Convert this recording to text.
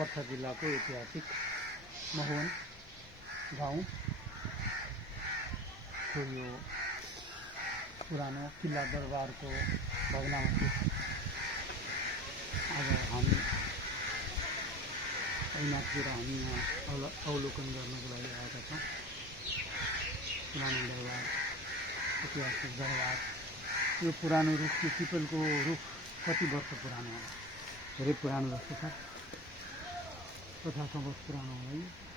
पर्सा जिल्लाको ऐतिहासिक महुवन गाउँ को यो पुरानो किल्ला दरबारको भग्नावशेष आज हामी ऐनाथतिर हामी यहाँ अवलोकन गर्नको लागि आएका छौँ। पुरानो दरबार, ऐतिहासिक दरबार। यो पुरानो रुख, यो पिपलको रुख कति वर्ष पुरानो होला? धेरै पुरानो जस्तो छ, 50 वर्ष पुरानो होला।